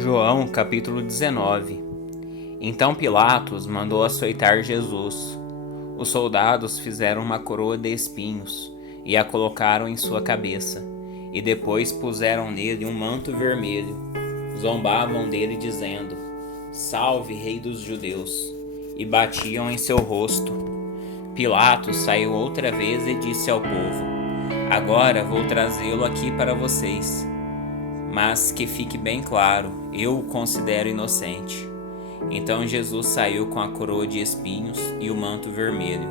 João capítulo 19. Então Pilatos mandou açoitar Jesus. Os soldados fizeram uma coroa de espinhos e a colocaram em sua cabeça, e depois puseram nele um manto vermelho. Zombavam dele dizendo: "Salve, Rei dos Judeus!" e batiam em seu rosto. Pilatos saiu outra vez e disse ao povo: "Agora vou trazê-lo aqui para vocês. Mas que fique bem claro, eu o considero inocente." Então Jesus saiu com a coroa de espinhos e o manto vermelho.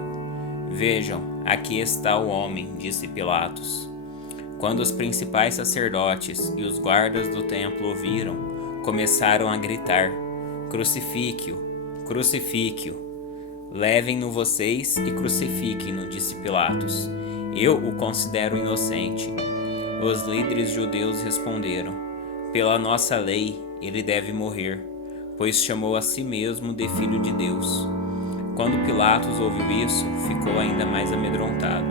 "Vejam, aqui está o homem", disse Pilatos. Quando os principais sacerdotes e os guardas do templo ouviram, começaram a gritar: "Crucifique-o! Crucifique-o! Levem-no vocês e crucifiquem-no", disse Pilatos. "Eu o considero inocente." Os líderes judeus responderam: "Pela nossa lei, ele deve morrer, pois chamou a si mesmo de Filho de Deus." Quando Pilatos ouviu isso, ficou ainda mais amedrontado.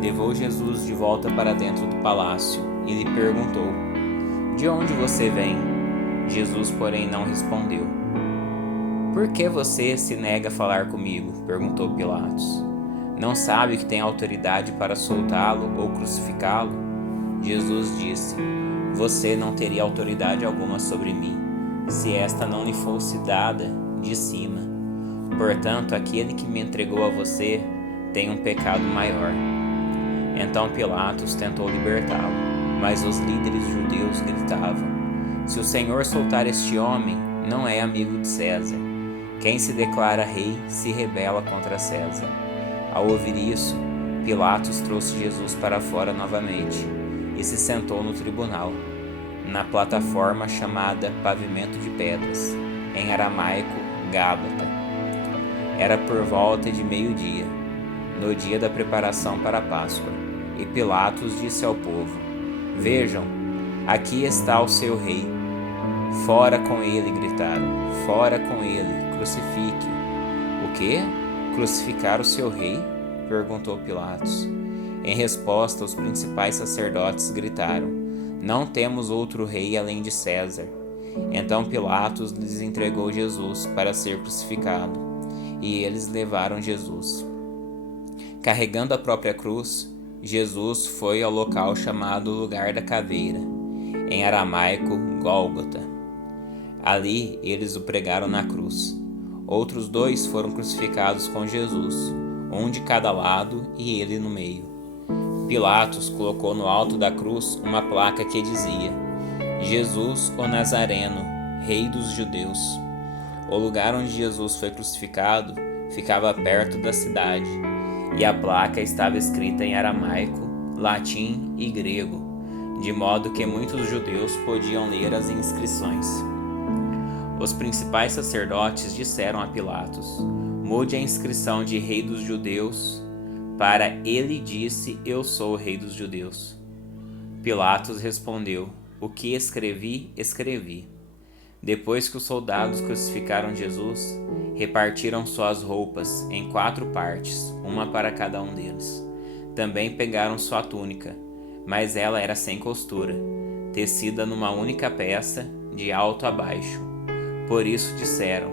Levou Jesus de volta para dentro do palácio e lhe perguntou: "De onde você vem?" Jesus, porém, não respondeu. "Por que você se nega a falar comigo?" perguntou Pilatos. "Não sabe que tem autoridade para soltá-lo ou crucificá-lo?" Jesus disse: "Você não teria autoridade alguma sobre mim, se esta não lhe fosse dada de cima. Portanto, aquele que me entregou a você tem um pecado maior." Então Pilatos tentou libertá-lo, mas os líderes judeus gritavam: "Se o Senhor soltar este homem, não é amigo de César. Quem se declara rei se rebela contra César." Ao ouvir isso, Pilatos trouxe Jesus para fora novamente e se sentou no tribunal, na plataforma chamada Pavimento de Pedras, em aramaico Gábata. Era por volta de meio-dia, no dia da preparação para a Páscoa, e Pilatos disse ao povo: "Vejam, aqui está o seu rei." "Fora com ele!" gritaram. "Fora com ele! Crucifique-o!" "O quê? Crucificar o seu rei?" perguntou Pilatos. Em resposta, os principais sacerdotes gritaram: "Não temos outro rei além de César." Então Pilatos lhes entregou Jesus para ser crucificado, e eles levaram Jesus. Carregando a própria cruz, Jesus foi ao local chamado Lugar da Caveira, em aramaico Gólgota. Ali eles o pregaram na cruz. Outros 2 foram crucificados com Jesus, um de cada lado e ele no meio. Pilatos colocou no alto da cruz uma placa que dizia: "Jesus, o Nazareno, Rei dos Judeus." O lugar onde Jesus foi crucificado ficava perto da cidade, e a placa estava escrita em aramaico, latim e grego, de modo que muitos judeus podiam ler as inscrições. Os principais sacerdotes disseram a Pilatos: "Mude a inscrição de Rei dos Judeus para Ele disse: eu sou o Rei dos Judeus." Pilatos respondeu: "O que escrevi, escrevi." Depois que os soldados crucificaram Jesus, repartiram suas roupas em 4 partes, uma para cada um deles. Também pegaram sua túnica, mas ela era sem costura, tecida numa única peça, de alto a baixo. Por isso disseram: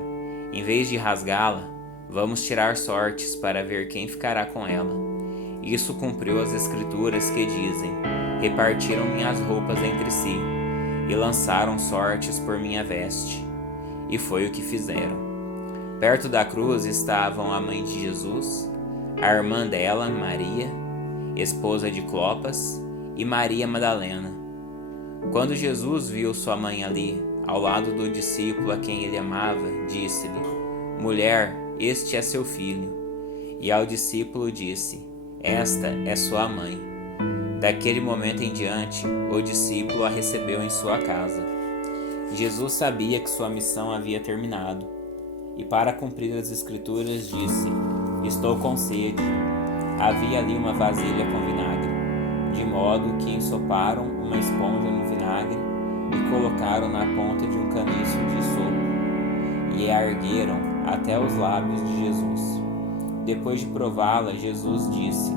"Em vez de rasgá-la, vamos tirar sortes para ver quem ficará com ela." Isso cumpriu as escrituras que dizem: "Repartiram minhas roupas entre si e lançaram sortes por minha veste." E foi o que fizeram. Perto da cruz estavam a mãe de Jesus, a irmã dela, Maria, esposa de Clopas, e Maria Madalena. Quando Jesus viu sua mãe ali, ao lado do discípulo a quem ele amava, disse-lhe: "Mulher, este é seu filho." E ao discípulo disse: "Esta é sua mãe." Daquele momento em diante, o discípulo a recebeu em sua casa. Jesus sabia que sua missão havia terminado, e para cumprir as escrituras disse: "Estou com sede." Havia ali uma vasilha com vinagre, de modo que ensoparam uma esponja no vinagre e colocaram na ponta de um caniço de sopo, e a ergueram até os lábios de Jesus. Depois de prová-la, Jesus disse: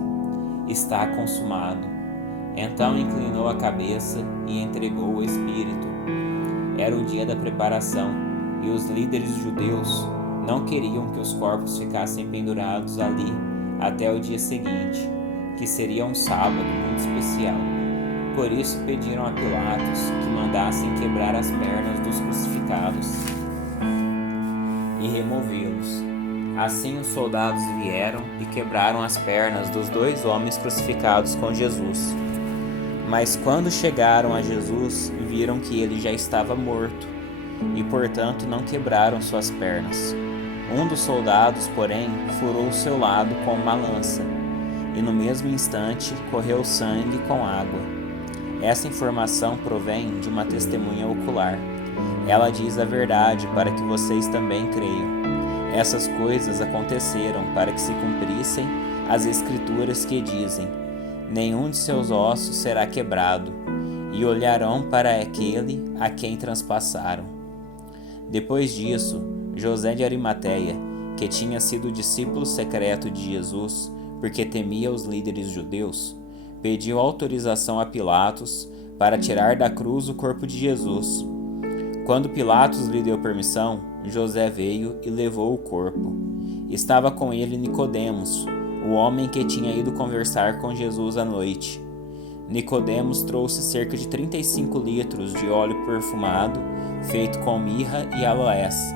"Está consumado." Então inclinou a cabeça e entregou o espírito. Era o dia da preparação, e os líderes judeus não queriam que os corpos ficassem pendurados ali até o dia seguinte, que seria um sábado muito especial. Por isso pediram a Pilatos que mandassem quebrar as pernas dos crucificados e removê-los. Assim os soldados vieram e quebraram as pernas dos 2 homens crucificados com Jesus. Mas quando chegaram a Jesus, viram que ele já estava morto, e portanto não quebraram suas pernas. Um dos soldados, porém, furou seu lado com uma lança, e no mesmo instante correu sangue com água. Essa informação provém de uma testemunha ocular. Ela diz a verdade para que vocês também creiam. Essas coisas aconteceram para que se cumprissem as escrituras que dizem: nenhum de seus ossos será quebrado, e olharão para aquele a quem transpassaram. Depois disso, José de Arimateia, que tinha sido discípulo secreto de Jesus, porque temia os líderes judeus, pediu autorização a Pilatos para tirar da cruz o corpo de Jesus. Quando Pilatos lhe deu permissão, José veio e levou o corpo. Estava com ele Nicodemos, o homem que tinha ido conversar com Jesus à noite. Nicodemos trouxe cerca de 35 litros de óleo perfumado, feito com mirra e aloés,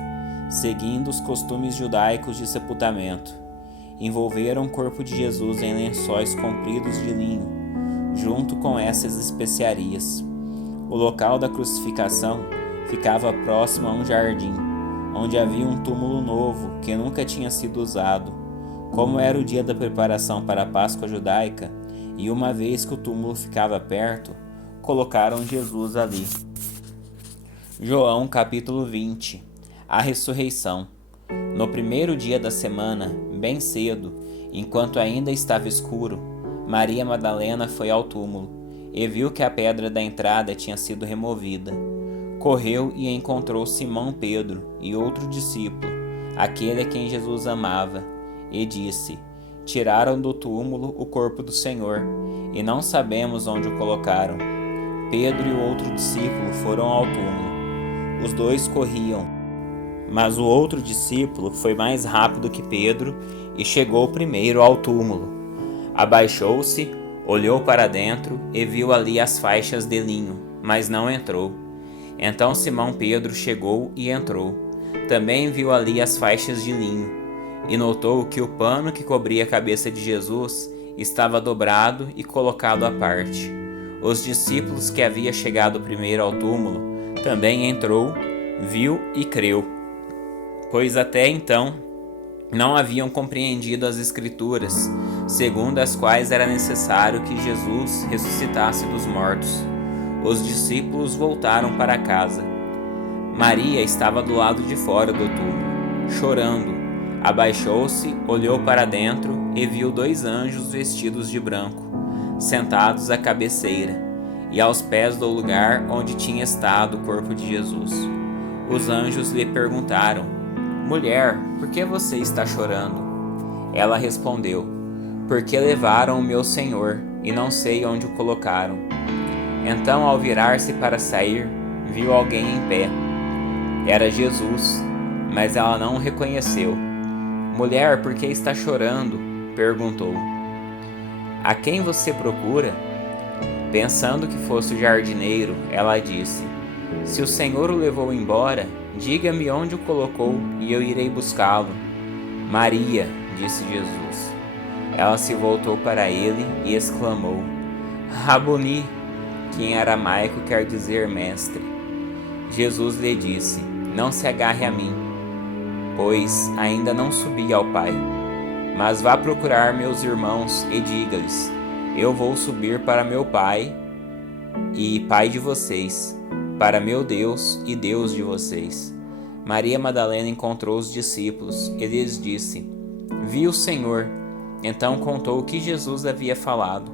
seguindo os costumes judaicos de sepultamento. Envolveram o corpo de Jesus em lençóis compridos de linho, junto com essas especiarias. O local da crucificação ficava próximo a um jardim, onde havia um túmulo novo que nunca tinha sido usado. Como era o dia da preparação para a Páscoa judaica, e uma vez que o túmulo ficava perto, colocaram Jesus ali. João capítulo 20. A ressurreição. No primeiro dia da semana, bem cedo, enquanto ainda estava escuro, Maria Madalena foi ao túmulo e viu que a pedra da entrada tinha sido removida. Correu e encontrou Simão Pedro e outro discípulo, aquele a quem Jesus amava, e disse: tiraram do túmulo o corpo do Senhor, e não sabemos onde o colocaram. Pedro e o outro discípulo foram ao túmulo. Os 2 corriam, mas o outro discípulo foi mais rápido que Pedro e chegou primeiro ao túmulo. Abaixou-se, olhou para dentro e viu ali as faixas de linho, mas não entrou. Então Simão Pedro chegou e entrou. Também viu ali as faixas de linho, e notou que o pano que cobria a cabeça de Jesus estava dobrado e colocado à parte. Os discípulos que havia chegado primeiro ao túmulo também entrou, viu e creu, pois até então não haviam compreendido as Escrituras, segundo as quais era necessário que Jesus ressuscitasse dos mortos. Os discípulos voltaram para casa. Maria estava do lado de fora do túmulo, chorando. Abaixou-se, olhou para dentro e viu 2 anjos vestidos de branco, sentados à cabeceira e aos pés do lugar onde tinha estado o corpo de Jesus. Os anjos lhe perguntaram: mulher, por que você está chorando? Ela respondeu: porque levaram o meu Senhor e não sei onde o colocaram. Então, ao virar-se para sair, viu alguém em pé. Era Jesus, mas ela não o reconheceu. Mulher, por que está chorando? Perguntou. A quem você procura? Pensando que fosse o jardineiro, ela disse: se o Senhor o levou embora, diga-me onde o colocou e eu irei buscá-lo. Maria, disse Jesus. Ela se voltou para ele e exclamou: Rabuni, que em aramaico quer dizer mestre. Jesus lhe disse: não se agarre a mim, pois ainda não subi ao Pai. Mas vá procurar meus irmãos e diga-lhes: eu vou subir para meu Pai e Pai de vocês, para meu Deus e Deus de vocês. Maria Madalena encontrou os discípulos e lhes disse: vi o Senhor. Então contou o que Jesus havia falado.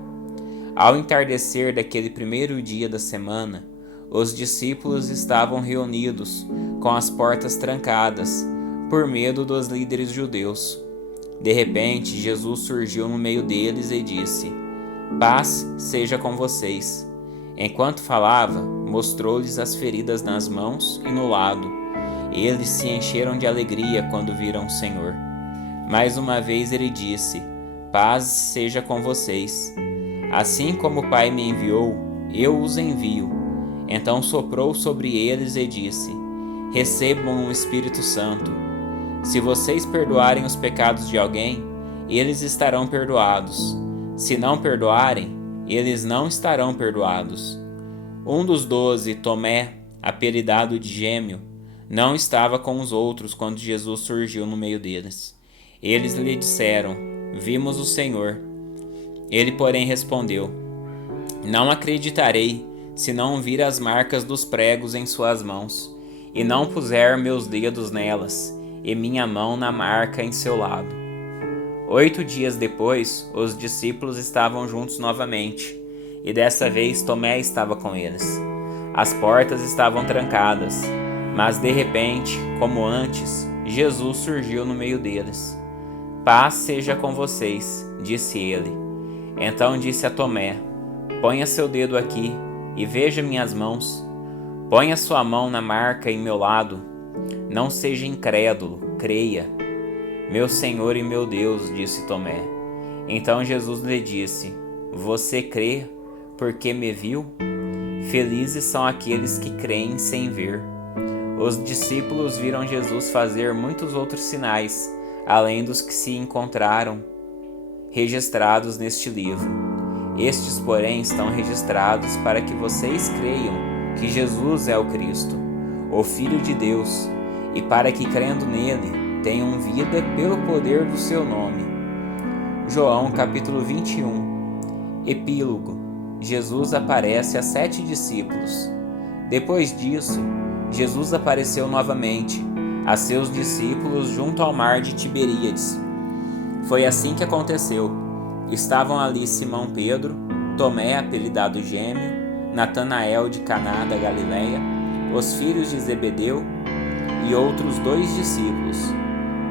Ao entardecer daquele primeiro dia da semana, os discípulos estavam reunidos, com as portas trancadas, por medo dos líderes judeus. De repente, Jesus surgiu no meio deles e disse: paz seja com vocês. Enquanto falava, mostrou-lhes as feridas nas mãos e no lado. Eles se encheram de alegria quando viram o Senhor. Mais uma vez ele disse: paz seja com vocês. Assim como o Pai me enviou, eu os envio. Então soprou sobre eles e disse: recebam o Espírito Santo. Se vocês perdoarem os pecados de alguém, eles estarão perdoados. Se não perdoarem, eles não estarão perdoados. Um dos 12, Tomé, apelidado de Gêmeo, não estava com os outros quando Jesus surgiu no meio deles. Eles lhe disseram: vimos o Senhor. Ele, porém, respondeu: não acreditarei se não vir as marcas dos pregos em suas mãos, e não puser meus dedos nelas, e minha mão na marca em seu lado. 8 dias depois, os discípulos estavam juntos novamente, e dessa vez Tomé estava com eles. As portas estavam trancadas, mas de repente, como antes, Jesus surgiu no meio deles. Paz seja com vocês, disse ele. Então disse a Tomé: ponha seu dedo aqui e veja minhas mãos. Ponha sua mão na marca em meu lado. Não seja incrédulo, creia. Meu Senhor e meu Deus, disse Tomé. Então Jesus lhe disse: você crê porque me viu? Felizes são aqueles que creem sem ver. Os discípulos viram Jesus fazer muitos outros sinais, além dos que se encontraram registrados neste livro. Estes, porém, estão registrados para que vocês creiam que Jesus é o Cristo, o Filho de Deus, e para que, crendo nele, tenham vida pelo poder do seu nome. João capítulo 21. Epílogo. Jesus aparece a 7 discípulos. Depois disso, Jesus apareceu novamente a seus discípulos junto ao mar de Tiberíades. Foi assim que aconteceu. Estavam ali Simão Pedro, Tomé, apelidado Gêmeo, Natanael de Caná da Galileia, os filhos de Zebedeu e outros 2 discípulos.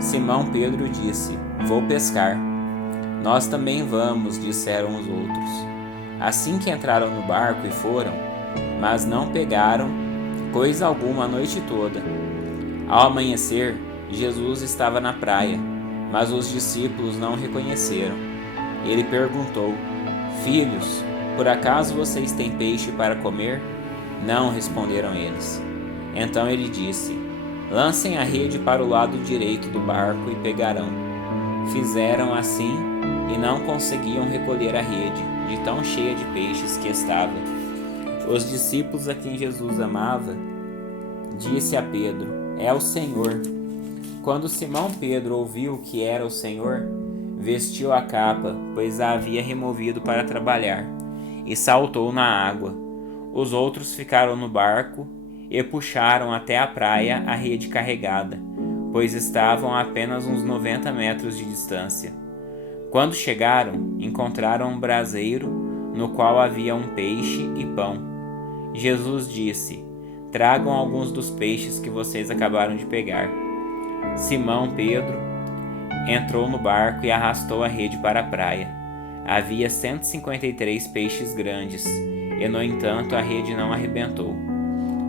Simão Pedro disse: vou pescar. Nós também vamos, disseram os outros. Assim que entraram no barco e foram, mas não pegaram coisa alguma a noite toda. Ao amanhecer, Jesus estava na praia, mas os discípulos não o reconheceram. Ele perguntou: filhos, por acaso vocês têm peixe para comer? Não, responderam eles. Então ele disse: lancem a rede para o lado direito do barco e pegarão. Fizeram assim e não conseguiam recolher a rede, de tão cheia de peixes que estava. Os discípulos a quem Jesus amava disse a Pedro: é o Senhor. Quando Simão Pedro ouviu que era o Senhor, vestiu a capa, pois a havia removido para trabalhar, e saltou na água. Os outros ficaram no barco e puxaram até a praia a rede carregada, pois estavam a apenas uns 90 metros de distância. Quando chegaram, encontraram um braseiro no qual havia um peixe e pão. Jesus disse: tragam alguns dos peixes que vocês acabaram de pegar. Simão Pedro entrou no barco e arrastou a rede para a praia. Havia 153 peixes grandes, e no entanto a rede não arrebentou.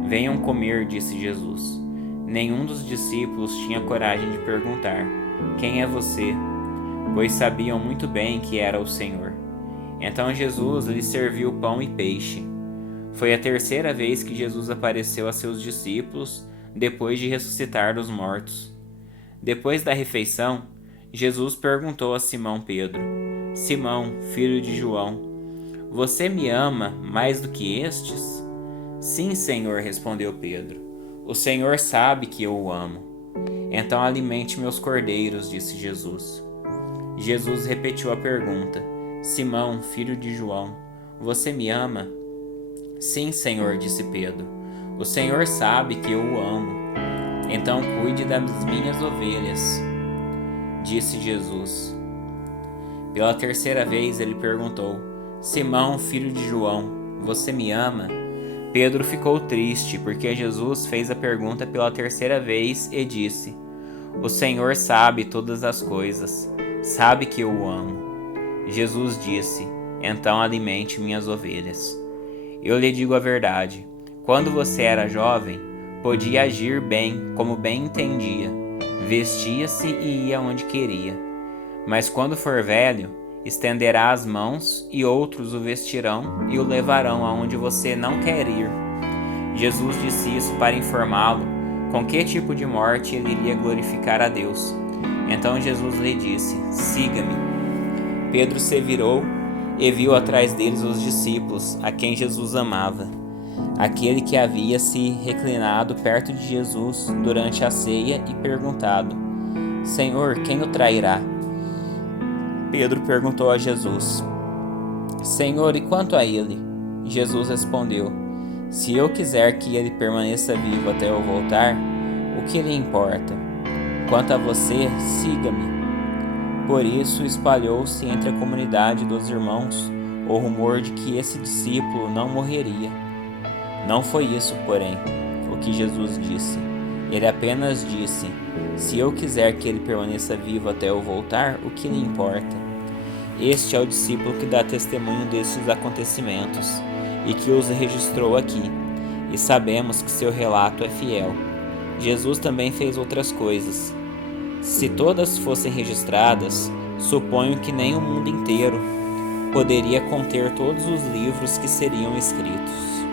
Venham comer, disse Jesus. Nenhum dos discípulos tinha coragem de perguntar: quem é você? Pois sabiam muito bem que era o Senhor. Então Jesus lhes serviu pão e peixe. Foi a 3ª vez que Jesus apareceu a seus discípulos depois de ressuscitar dos mortos. Depois da refeição, Jesus perguntou a Simão Pedro: Simão, filho de João, você me ama mais do que estes? Sim, Senhor, respondeu Pedro. O Senhor sabe que eu o amo. Então alimente meus cordeiros, disse Jesus. Jesus repetiu a pergunta: Simão, filho de João, você me ama? Sim, Senhor, disse Pedro. O Senhor sabe que eu o amo. Então cuide das minhas ovelhas, disse Jesus. Pela 3ª vez ele perguntou: Simão, filho de João, você me ama? Pedro ficou triste porque Jesus fez a pergunta pela 3ª vez e disse: O Senhor sabe todas as coisas, sabe que eu o amo. Jesus disse: Então alimente minhas ovelhas. Eu lhe digo a verdade, Quando você era jovem, podia agir bem como bem entendia, vestia-se e ia onde queria. Mas quando for velho, estenderá as mãos e outros o vestirão e o levarão aonde você não quer ir. Jesus disse isso para informá-lo com que tipo de morte ele iria glorificar a Deus. Então Jesus lhe disse: siga-me. Pedro se virou e viu atrás deles os discípulos, a quem Jesus amava. Aquele que havia se reclinado perto de Jesus durante a ceia e perguntado: Senhor, quem o trairá? Pedro perguntou a Jesus: Senhor, e quanto a ele? Jesus respondeu: Se eu quiser que ele permaneça vivo até eu voltar, o que lhe importa? Quanto a você, siga-me. Por isso espalhou-se entre a comunidade dos irmãos o rumor de que esse discípulo não morreria. Não foi isso, porém, o que Jesus disse. Ele apenas disse: Se eu quiser que ele permaneça vivo até eu voltar, o que lhe importa? Este é o discípulo que dá testemunho destes acontecimentos e que os registrou aqui, e sabemos que seu relato é fiel. Jesus também fez outras coisas. Se todas fossem registradas, suponho que nem o mundo inteiro poderia conter todos os livros que seriam escritos.